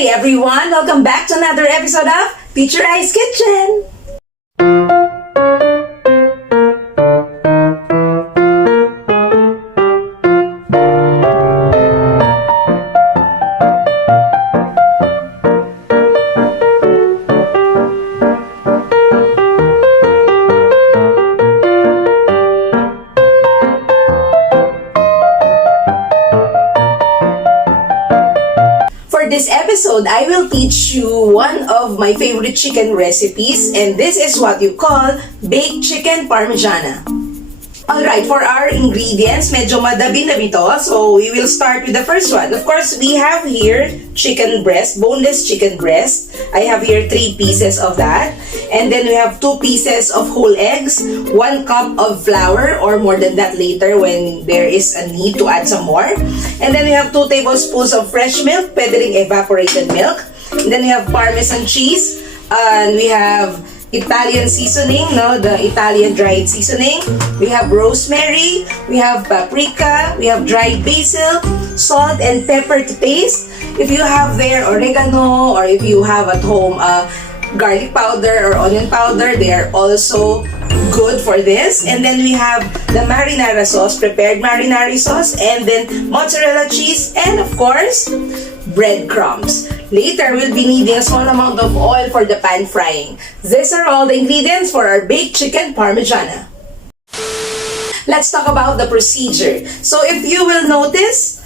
day everyone! Welcome back to another episode of Teacher I's Kitchen! For this episode, I will teach you one of my favorite chicken recipes, and this is what you call baked chicken Parmigiana. Alright, for our ingredients, medyo madabi-dabi to, so we will start with the first one. Of course, we have here chicken breast, boneless chicken breast. I have here 3 pieces of that. And then we have 2 pieces of whole eggs, 1 cup of flour, or more than that later when there is a need to add some more. And then we have 2 tablespoons of fresh milk, pwede ring evaporated milk. And then we have Parmesan cheese, and we have Italian seasoning, the Italian dried seasoning. We have rosemary, we have paprika, we have dried basil, salt and pepper to taste. If you have there oregano, or if you have at home garlic powder or onion powder, they are also good for this. And then we have the marinara sauce, prepared marinara sauce, and then mozzarella cheese, and of course, breadcrumbs. Later, we'll be needing a small amount of oil for the pan frying. These are all the ingredients for our baked chicken Parmigiana. Let's talk about the procedure. So if you will notice,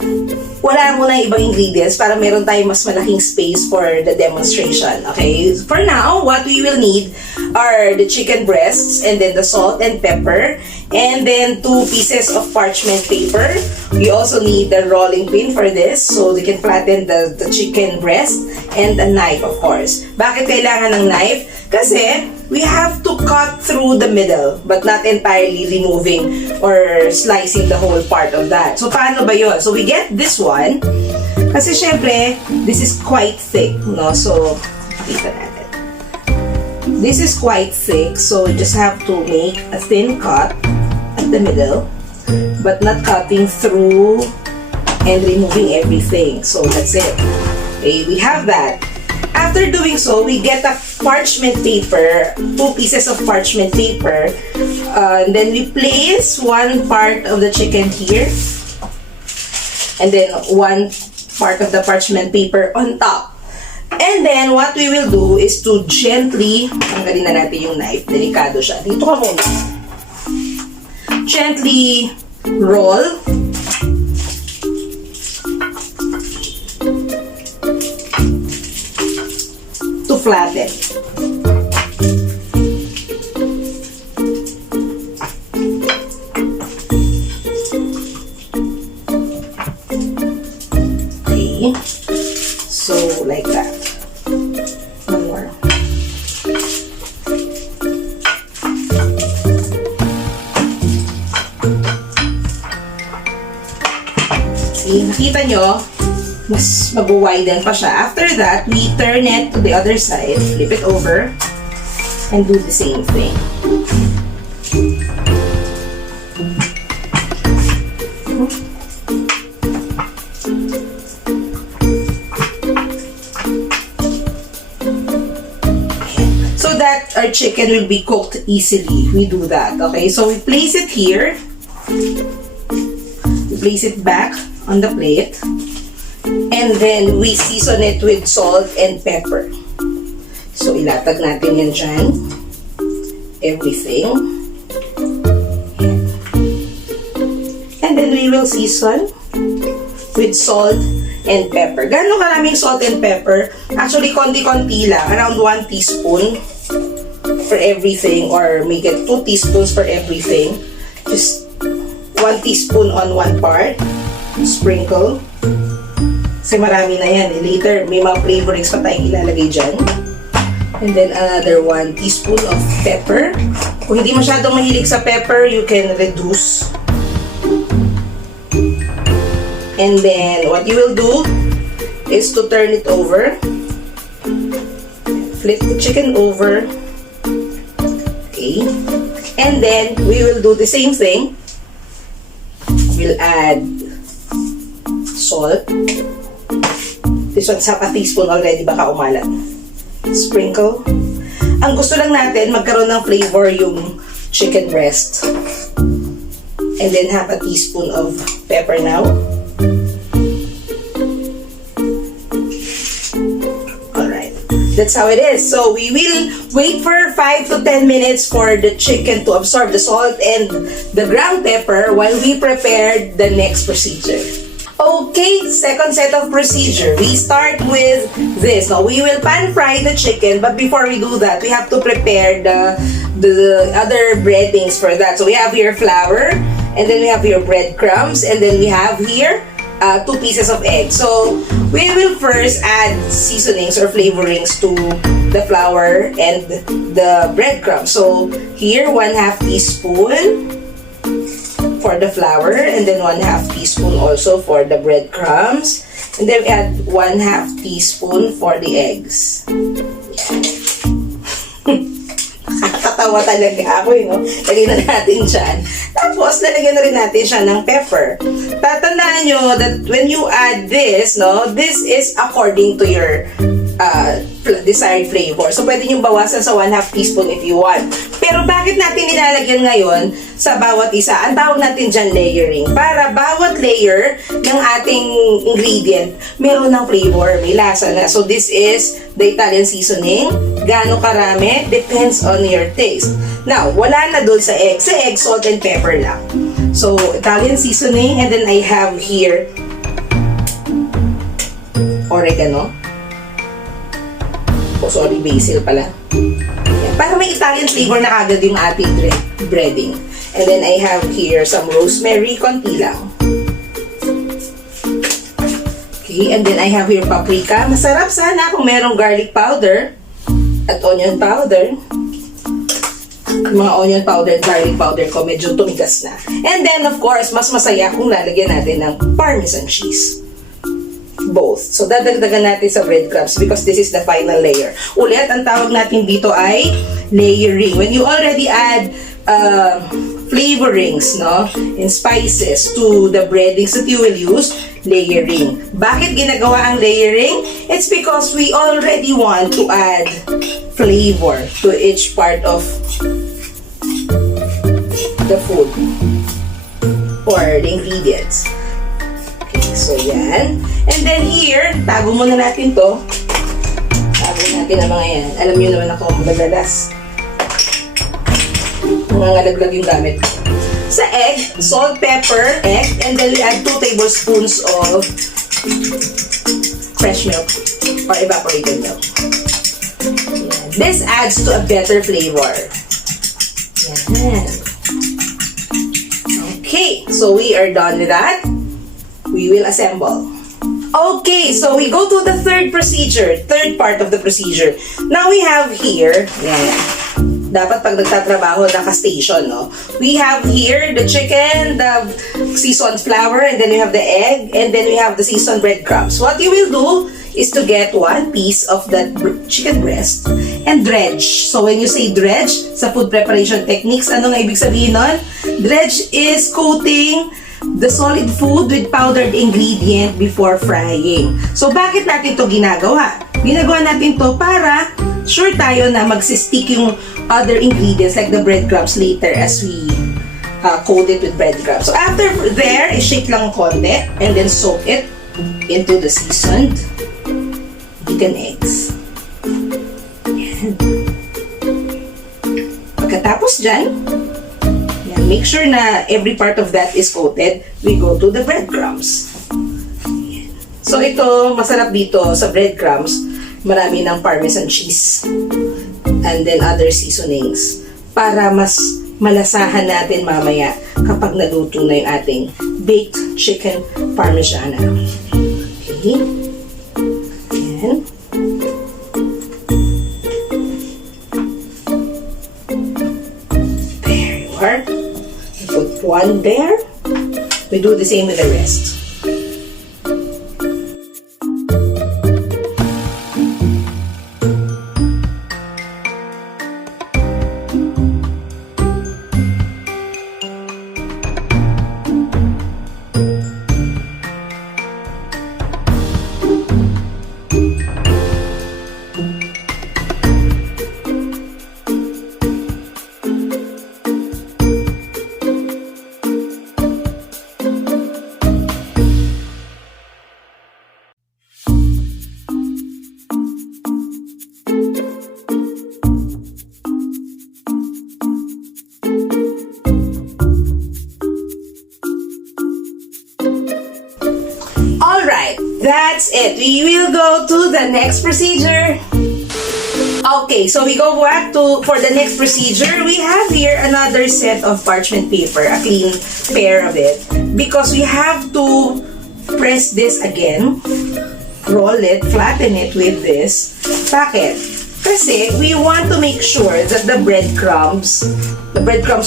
wala muna ibang ingredients para meron tayong mas malaking space for the demonstration. Okay? For now, what we will need are the chicken breasts, and then the salt and pepper, and then 2 pieces of parchment paper. We also need the rolling pin for this so we can flatten the chicken breast, and a knife, of course. Bakit kailangan ng knife? Kasi we have to cut through the middle but not entirely removing or slicing the whole part of that. So paano ba yun? So we get this one kasi syempre this is quite thick, no? So kita natin. This is quite thick, so we just have to make a thin cut at the middle but not cutting through and removing everything. So that's it. Okay, we have that. After doing so, we get a parchment paper, 2 pieces of parchment paper, and then we place 1 part of the chicken here, and then 1 part of the parchment paper on top. And then, what we will do is to gently, tanggalin na natin yung knife, delikado siya. Dito ka muna. Gently roll. To flatten. Okay. So, like that. One more. See, nakita nyo? Mas mag-widen pa siya. After that, we turn it to the other side, flip it over, and do the same thing. So that our chicken will be cooked easily. We do that, okay? So we place it here. We place it back on the plate. And then, we season it with salt and pepper. So, ilatag natin yan dyan. Everything. And then, we will season with salt and pepper. Gano'ng karaming salt and pepper? Actually, konti-konti lang. Around 1 teaspoon for everything. Or make it 2 teaspoons for everything. Just 1 teaspoon on 1 part. Sprinkle. Kasi marami na yan. Later, may mga flavorings pa tayong ilalagay dyan. And then, another 1 teaspoon of pepper. Kung hindi masyadong mahilig sa pepper, you can reduce. And then, what you will do is to turn it over. Flip the chicken over. Okay. And then, we will do the same thing. We'll add salt. This one's half a teaspoon already, baka umalat. Sprinkle. Ang gusto lang natin, magkaroon ng flavor yung chicken breast. And then half a teaspoon of pepper now. Alright. That's how it is. So we will wait for 5 to 10 minutes for the chicken to absorb the salt and the ground pepper while we prepare the next procedure. Okay, second set of procedure. We start with this. Now, we will pan fry the chicken, but before we do that, we have to prepare the other breadings for that. So we have here flour, and then we have here breadcrumbs, and then we have here 2 pieces of egg. So we will first add seasonings or flavorings to the flour and the breadcrumbs. So here, 1/2 teaspoon for the flour, and then 1/2 teaspoon also for the breadcrumbs, and then we add 1/2 teaspoon for the eggs. Nakakatawa talaga ako, no? Lagyan na natin dyan. Tapos, lalagyan na rin natin siya ng pepper. Tatandaan nyo that when you add this, no, this is according to your desired flavor. So, pwede nyo bawasan sa 1/2 teaspoon if you want. Pero bakit natin nilalagyan ngayon sa bawat isa? Ang tawag natin dyan layering. Para bawat layer ng ating ingredient, meron ng flavor, may lasa na. So, this is the Italian seasoning. Gaano karami? Depends on your taste. Now, wala na doon sa egg. Sa egg, salt and pepper lang. So, Italian seasoning, and then I have here oregano. Oh, sorry, basil pala. Yan. Para may Italian flavor na kagad yung ating breading. And then I have here some rosemary, konti lang. Okay, and then I have here paprika. Masarap sana kung merong garlic powder at onion powder. Mga onion powder at garlic powder ko medyo tumigas na. And then, of course, mas masaya kung lalagyan natin ng Parmesan cheese. Both. So, dadagdagan natin sa breadcrumbs because this is the final layer. Ulit, ang tawag natin dito ay layering. When you already add flavorings, no, and spices to the breadings that you will use, layering. Bakit ginagawa ang layering? It's because we already want to add flavor to each part of the food or the ingredients. So, yan. And then here, tago muna natin to. Tago natin ang mga yan. Alam nyo naman ako, madalas. Nangangalaglag yung gamit. Sa egg, salt, pepper, egg, and then we add 2 tablespoons of fresh milk or evaporated milk. Yan. This adds to a better flavor. Yan. Okay, so we are done with that. We will assemble. Okay, so we go to the third part of the procedure. Now we have here, yan. Dapat pag nagtatrabaho, naka-station, no? We have here the chicken, the seasoned flour, and then we have the egg, and then we have the seasoned breadcrumbs. What you will do is to get 1 piece of that chicken breast and dredge. So when you say dredge, sa food preparation techniques, ano nga ibig sabihin nun? Dredge is coating the solid food with powdered ingredient before frying. So, bakit natin to ginagawa? Ginagawa natin to para sure tayo na magsistick yung other ingredients like the breadcrumbs later as we coat it with breadcrumbs. So, after there, i-shake lang konti and then soak it into the seasoned beaten eggs. Yan. Pagkatapos dyan, make sure na every part of that is coated. We go to the breadcrumbs. So ito, masarap dito sa breadcrumbs. Marami ng Parmesan cheese. And then other seasonings. Para mas malasahan natin mamaya kapag naluto na yung ating baked chicken Parmigiana. Okay. Ayan. There you are. Put 1 there. We do the same with the rest. the next procedure. Okay, so we go back for the next procedure. We have here another set of parchment paper, a clean pair of it, because we have to press this again, roll it, flatten it with this. Bakit? Kasi we want to make sure that the breadcrumbs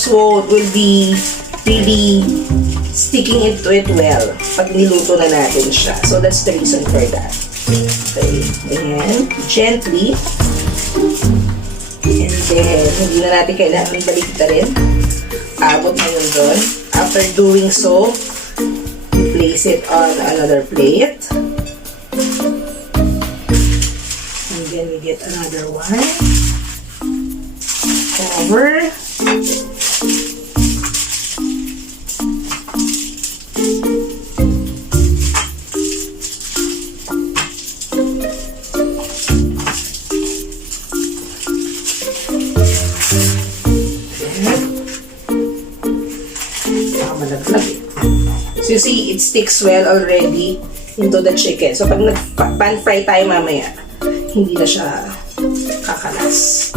will be really sticking into it well pag niluto na natin siya. So that's the reason for that. Okay, ayan, gently. And then, hindi na natin kailangan baliktarin. Abot na yun doon. After doing so, place it on another plate. And then we get another one. Over. So you see, it sticks well already into the chicken. So pag nag-pan fry tayo mamaya, hindi na siya kakalas.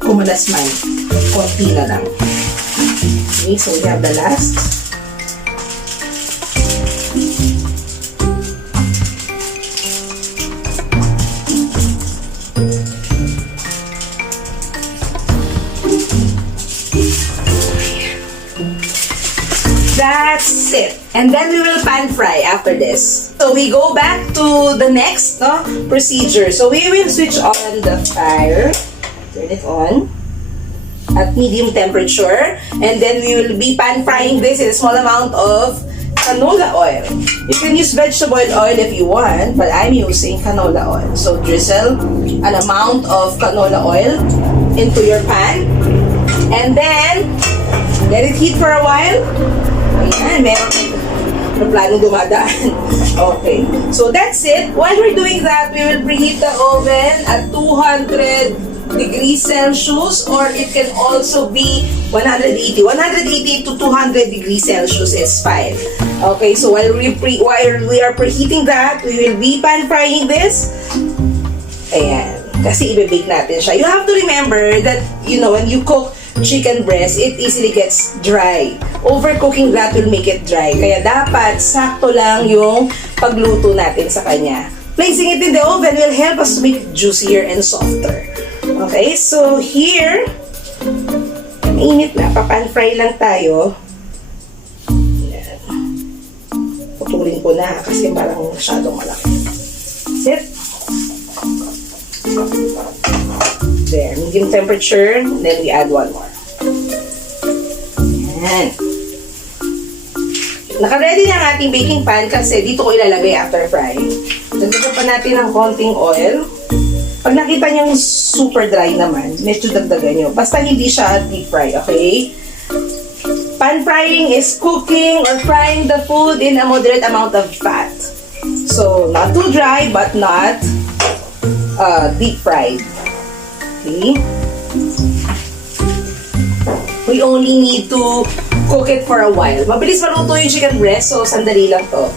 Kumalas man, konti na lang. Okay, so we have the last. That's it. And then we will pan fry after this. So we go back to the next procedure. So we will switch on the fire. Turn it on at medium temperature. And then we will be pan frying this in a small amount of canola oil. You can use vegetable oil if you want, but I'm using canola oil. So drizzle an amount of canola oil into your pan. And then let it heat for a while. Ayan, meron plano dumadaan. Okay. So that's it. While we're doing that, we will preheat the oven at 200 degrees Celsius, or it can also be 180. 180 to 200 degrees Celsius is fine. Okay, so while we are preheating that, we will be pan frying this. Ayan. Kasi i-bake natin siya. You have to remember that, you know, when you cook chicken breast, it easily gets dry. Overcooking that will make it dry. Kaya dapat sakto lang yung pagluto natin sa kanya. Placing it in the oven will help us to make it juicier and softer. Okay, so here, init na, papan fry lang tayo. Yan. Putulin ko na kasi parang masyadong malaki. That's it. There, medium temperature, then we add one more. Ayan. Naka-ready na ang ating baking pan kasi dito ko ilalagay after frying. Dagdagan pa natin ng konting oil. Pag nakita niyang super dry naman, medyo dagdagan nyo. Basta hindi siya deep fry, okay? Pan frying is cooking or frying the food in a moderate amount of fat. So, not too dry but not deep fried. Okay. We only need to cook it for a while. Mabilis maluto yung chicken breast, so sandali lang to.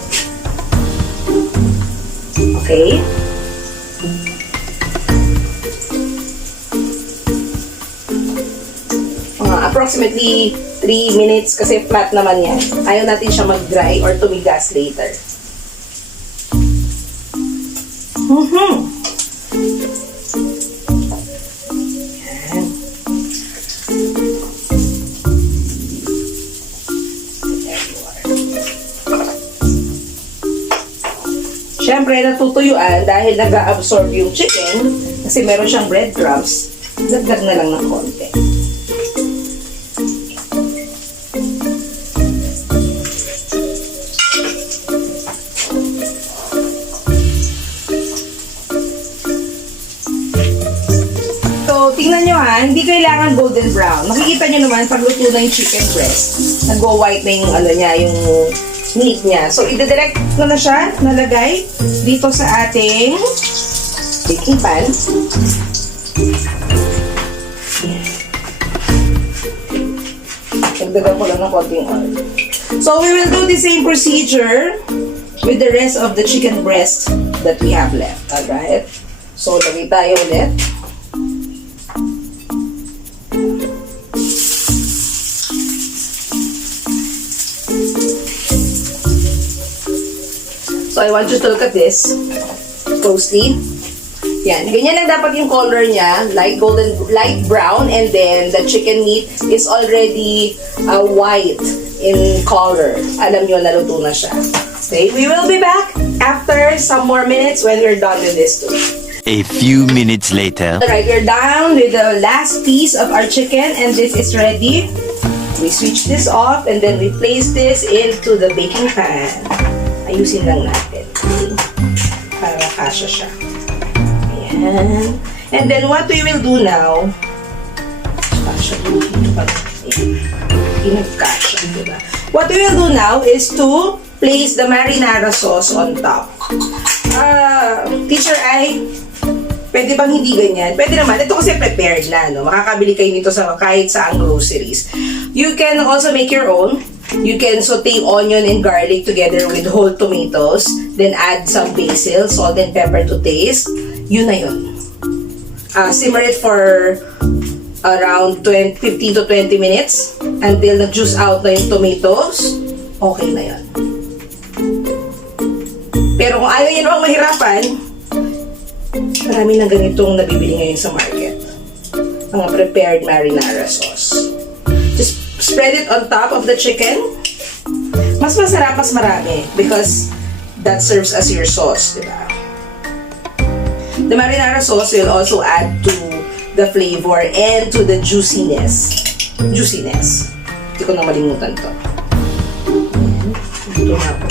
Okay. Approximately 3 minutes kasi flat naman yan. Ayaw natin siya mag-dry or tumigas later. Siyempre, natutuyuan dahil nag-absorb yung chicken kasi meron siyang breadcrumbs. Dagdag na lang ng konti. So, tingnan nyo ha, hindi kailangan golden brown. Makikita nyo naman pag luto na yung chicken breast. Nag-go-white na yung, yung meat niya. So, i-direct na siya, nalagay dito sa ating baking pan. Nagdagan ko lang ng konting oil. So, we will do the same procedure with the rest of the chicken breast that we have left. Alright? So, lagay tayo ulit. So, I want you to look at this closely. Yan. Ganyan lang dapat yung color niya. Light golden, light brown. And then, the chicken meat is already white in color. Alam nyo, naluto na siya. Okay, we will be back after some more minutes when we're done with this too. A few minutes later. Alright, we're done with the last piece of our chicken and this is ready. We switch this off and then we place this into the baking pan. Ayusin lang natin. Okay? Para kasya siya. Ayan. And then what we will do now, kasya dito pa. Inagkasya, diba? What we will do now is to place the marinara sauce on top. Teacher Ai, pwede bang hindi ganyan? Pwede naman. Ito kasi prepared na, no? Makakabili kayo nito sa kahit saang groceries. You can also make your own. You can saute onion and garlic together with whole tomatoes. Then add some basil, salt and pepper to taste. Yun na yun. Simmer it for around 15 to 20 minutes until nag-juice out na yung tomatoes. Okay na yun. Pero kung ayaw nyo namang mahirapan, marami na ganitong nabibili ngayon sa market. Mga prepared marinara sauce. Just spread it on top of the chicken. Mas masarap, mas marami because that serves as your sauce, diba? The marinara sauce will also add to the flavor and to the juiciness. Hindi ko na malimutan to. Ito na po.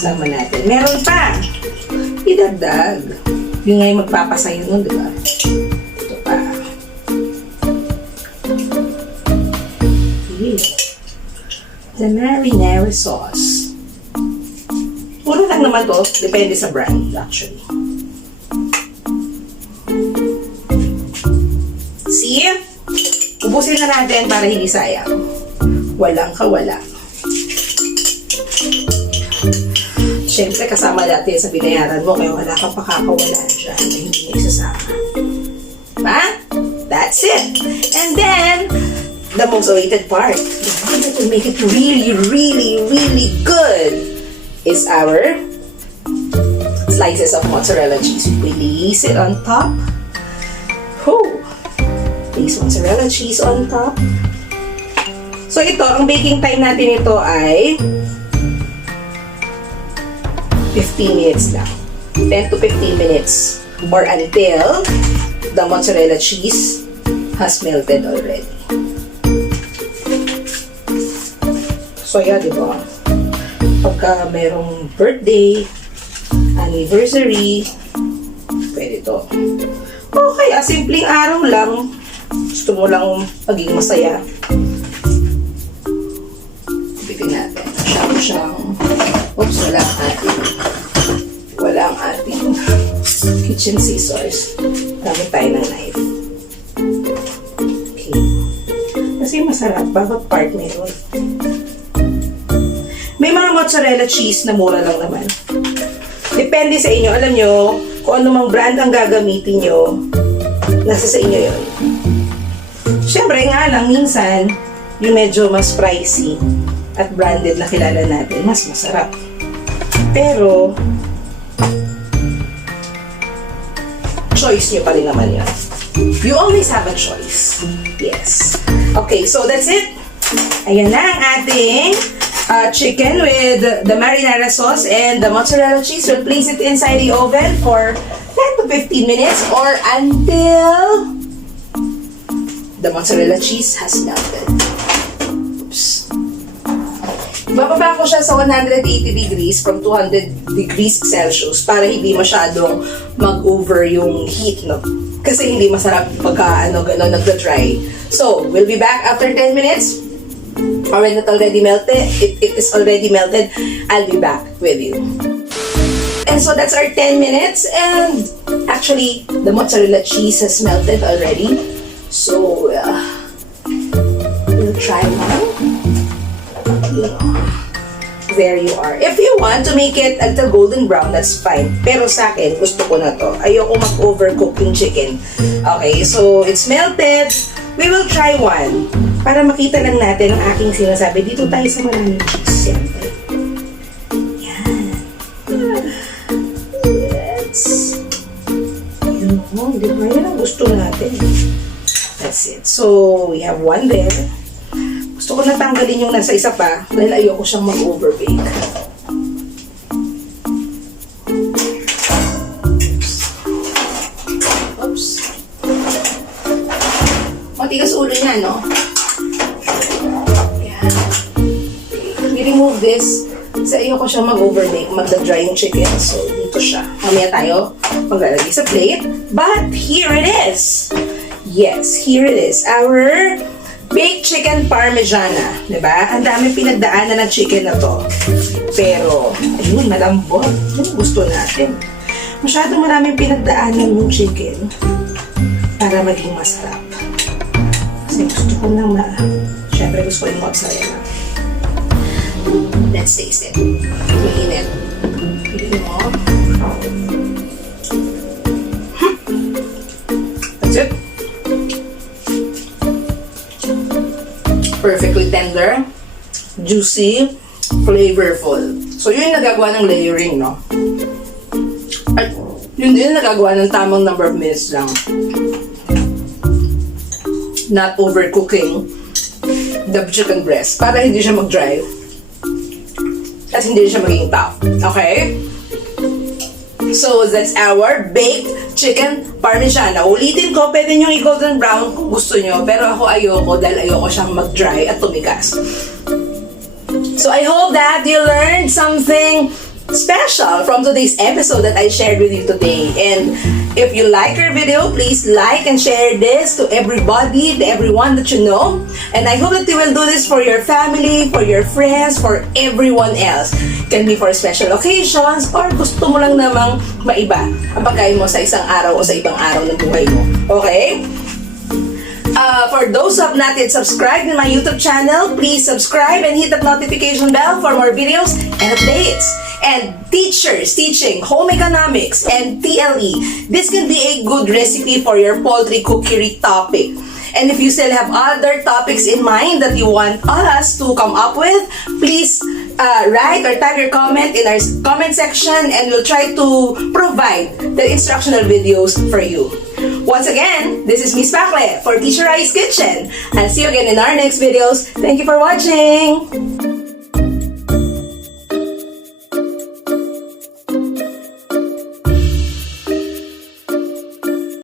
Sama natin. Meron pa. Idagdag. Yung ngayon magpapasayo nun, di ba? Ito pa. Okay. The marinara sauce. Mura lang naman to. Depende sa brand, actually. See? Ubusin na natin para hindi sayang. Walang kawala. Siyempre, kasama natin sa binayaran mo, kaya wala kang pakakawala dyan na hindi nagsasama. Diba? That's it. And then, the most awaited part, the one that will make it really, really, really good is our slices of mozzarella cheese. Place it on top. Whew. Place mozzarella cheese on top. So ito, ang baking time natin ito ay 15 minutes lang. 10 to 15 minutes. Or until the mozzarella cheese has melted already. So yeah, diba? Pagka merong birthday, anniversary, pwede to. Okay, simpleng araw lang. Gusto mo lang maging masaya. Bitin natin. Siyang. Oops, walang ating kitchen scissors. Gamit tayo ng knife. Okay. Kasi masarap. Bawat part meron. May mga mozzarella cheese na mura lang naman. Depende sa inyo. Alam nyo, kung ano mang brand ang gagamitin nyo, nasa sa inyo yun. Siyempre nga lang, minsan, yung medyo mas pricey at branded na kilala natin, mas masarap. Pero, choice nyo pa rin naman yun. You always have a choice. Yes. Okay, so that's it. Ayan na ang ating chicken with the marinara sauce and the mozzarella cheese. We'll place it inside the oven for 10 to 15 minutes or until the mozzarella cheese has melted. Oops. Bababa ko siya sa 180 degrees from 200 degrees Celsius para hindi masyadong mag-over yung heat, no? Kasi hindi masarap pagka gano'n nagda-dry. So, we'll be back after 10 minutes. Or when it already melted, it is already melted, I'll be back with you. And so that's our 10 minutes, and actually, the mozzarella cheese has melted already. So, we'll try now. there you are. If you want to make it until golden brown, that's fine. Pero sa akin, gusto ko na to. Ayoko mag-overcook yung chicken. Okay, so it's melted. We will try one. Para makita lang natin ang aking sinasabi. Dito tayo sa maraming cheese, siyempre. Yan. Yes. Yun mo, di ba? Yan ang gusto natin. That's it. So, we have one there. Gusto ko natanggalin yung nasa isa pa dahil ayoko siyang mag-overbake. Oops. Matigas ulo niya, no? Yan. We remove this kasi ayoko siyang mag-overbake, magda-dry yung chicken. So, dito siya. Mamaya tayo maglalagay sa plate. But, here it is! Yes, here it is. Our baked chicken Parmigiana. Diba? Ang dami pinagdaanan ng chicken na to. Pero, ayun, malambot. Yun gusto natin. Masyadong maraming pinagdaanan yung chicken para maging masarap. Kasi gusto ko na siyempre gusto ko yung magsaya na. Let's taste it. Mainit. Piliin mo. That's it. Perfectly tender, juicy, flavorful. So, yun yung nagagawa ng layering, no? At yun din yung nagagawa ng tamang number of minutes lang. Not overcooking the chicken breast para hindi siya mag-dry at hindi siya maging tough. Okay? So, that's our baked chicken Parmigiana. Ulitin ko, pwede nyo i-golden brown kung gusto nyo. Pero ako ayoko dahil ayoko siyang mag-dry at tumigas. So, I hope that you learned something special from today's episode that I shared with you today. And if you like our video, please like and share this to everybody, to everyone that you know. And I hope that you will do this for your family, for your friends, for everyone else. It can be for special occasions or gusto mo lang namang maiba ang pagkain mo sa isang araw o sa ibang araw ng buhay mo. Okay? For those who have not yet subscribed in my YouTube channel, please subscribe and hit that notification bell for more videos and updates. And teachers teaching home economics and TLE, this can be a good recipe for your poultry cookery topic. And if you still have other topics in mind that you want us to come up with, please write or type your comment in our comment section and we'll try to provide the instructional videos for you. Once again, this is Miss Pakle for Teacher I's Kitchen. I'll see you again in our next videos. Thank you for watching!